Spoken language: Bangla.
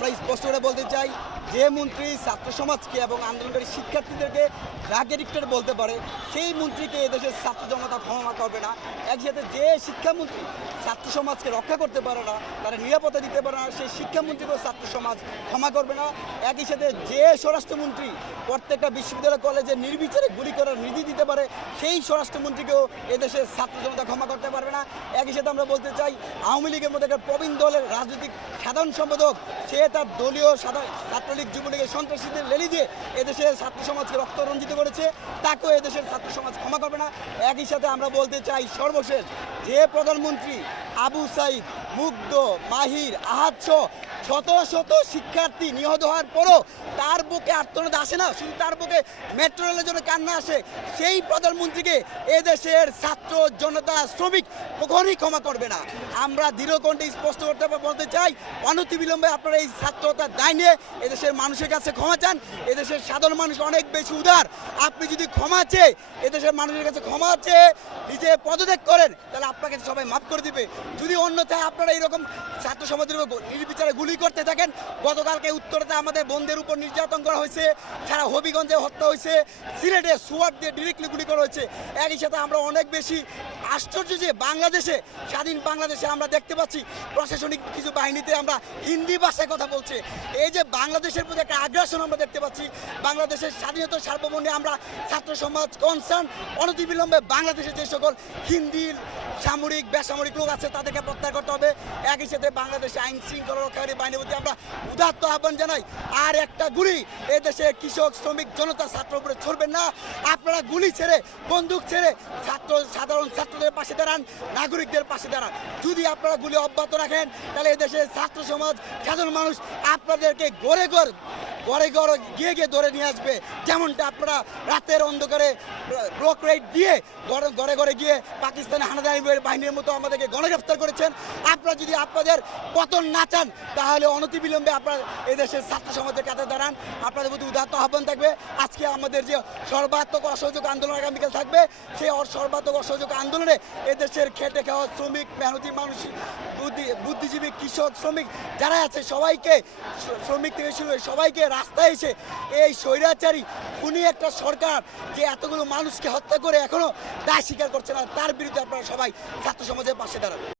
আমরা স্পষ্ট করে বলতে চাই, যে মন্ত্রী ছাত্র সমাজকে এবং আন্দোলনকারী শিক্ষার্থীদেরকে ড্রাগ এডিক্টেড বলতে পারে, সেই মন্ত্রীকে এদেশের ছাত্র জনতা ক্ষমা করবে না। একসাথে যে শিক্ষামন্ত্রী ছাত্র সমাজকে রক্ষা করতে পারে না, তারা নিরাপত্তা দিতে পারে না, সেই শিক্ষামন্ত্রীকেও ছাত্র সমাজ ক্ষমা করবে না। একই সাথে যে স্বরাষ্ট্রমন্ত্রী প্রত্যেকটা বিশ্ববিদ্যালয় কলেজে নির্বিচারে গুলি করার নীতি দিতে পারে, সেই স্বরাষ্ট্রমন্ত্রীকেও এদেশের ছাত্র জনতা ক্ষমা করতে পারবে না। একই সাথে আমরা বলতে চাই, আওয়ামী লীগের মধ্যে একটা প্রবীণ দলের রাজনৈতিক সাধারণ সম্পাদক, সে তার দলীয় ছাত্রলীগ যুবলীগের সন্ত্রাসীদের লেলি দিয়ে এদেশের ছাত্র সমাজকে রক্ত রঞ্জিত করেছে, তাকেও এদেশের ছাত্র সমাজ ক্ষমা করবে না। একই সাথে আমরা বলতে চাই, সর্বশেষ যে প্রধানমন্ত্রী আবু সাইদ, মুগ্ধ, মাহির, আহাদ সহ শত শত শিক্ষার্থী নিহত হওয়ার পরও তার বুকে আর্তনাদ আসে না, শুধু তার বুকে মেট্রো রেলের জন্য কান্না আসে, সেই প্রধানমন্ত্রীকে এদেশের ছাত্র জনতা শ্রমিক কখনই ক্ষমা করবে না। আমরা দৃঢ়কণ্ঠে স্পষ্ট করতে বলতে চাই, অনতিবিলম্বে আপনারা এই ছাত্রতার দায় নিয়ে এদেশের মানুষের কাছে ক্ষমা চান। এদেশের সাধারণ মানুষ অনেক বেশি উদার, আপনি যদি ক্ষমা চেয়ে এদেশের মানুষের কাছে ক্ষমা চেয়ে নিজে পদত্যাগ করেন, তাহলে আপনাকে সবাই মাফ করে দিবে। যদি অন্যথায় আপনারা এইরকম ছাত্র সমাজের নির্বিচারে গুলি করতে থাকেন, গতকালকে উত্তরাতে আমাদের বোনদের উপর নির্যাতন করা হয়েছে, সারা হবিগঞ্জে হত্যা হয়েছে, সিলেটে সুয়াট দিয়ে ডিরেক্টলি গুলি করা হয়েছে। একই সাথে আমরা অনেক বেশি আশ্চর্য যে বাংলাদেশে, স্বাধীন বাংলাদেশে আমরা দেখতে পাচ্ছি প্রশাসনিক কিছু বাহিনীতে আমরা হিন্দি ভাষায় কথা বলছে। এই যে বাংলাদেশের প্রতি একটা আগ্রাসন আমরা দেখতে পাচ্ছি, বাংলাদেশের স্বাধীনতা সার্বভৌমে আমরা ছাত্র সমাজ কনসার্ন, অনতিবিলম্বে বাংলাদেশে যে সকল হিন্দি সামরিক বেসামরিক লোক আছে তাদেরকে প্রত্যাহার করতে হবে। একই সাথে বাংলাদেশে আইন শৃঙ্খলা রক্ষাকারী বাহিনীর প্রতি আমরা উদাত্ত আহ্বান জানাই, আর একটা গুলি এদেশে কৃষক শ্রমিক জনতা ছাত্র উপরে ছড়বেন না। আপনারা গুলি ছেড়ে, বন্দুক ছেড়ে সাধারণ ছাত্রদের পাশে দাঁড়ান, নাগরিকদের পাশে দাঁড়ান। যদি আপনারা গুলি অব্যাহত রাখেন, তাহলে এদেশের ছাত্র সমাজ, সাধারণ মানুষ আপনাদেরকে ঘরে ঘরে গিয়ে ধরে নিয়ে আসবে। যেমনটা আপনারা রাতের অন্ধকারে ব্লক রাইড দিয়ে ঘরে ঘরে গিয়ে পাকিস্তানি হানাদারি বাহিনীর মতো আমাদেরকে গণগ্রেফতার করেছেন। আপনারা যদি আপনাদের পতন না চান, তাহলে অনতিবিলম্বে আপনারা এদেশের ছাত্র সমাজের কাছে দাঁড়ান। আপনাদের প্রতি উদাত্ত আহ্বান থাকবে, আজকে আমাদের যে সর্বাত্মক অসহযোগ আন্দোলন আগামীকাল থাকবে, সেই সর্বাত্মক অসহযোগ আন্দোলনে এদেশের খেটে খাওয়া শ্রমিক, মেহনতি মানুষ, বুদ্ধিজীবী, কৃষক, শ্রমিক যারা আছে সবাইকে, শ্রমিক থেকে শুরু করে সবাইকে রাস্তায় এসে এই স্বৈরাচারী খুনি একটা সরকার যে এতগুলো মানুষকে হত্যা করে এখনো দায় স্বীকার করছে না, তার বিরুদ্ধে আপনারা সবাই ছাত্র সমাজের পাশে দাঁড়ান।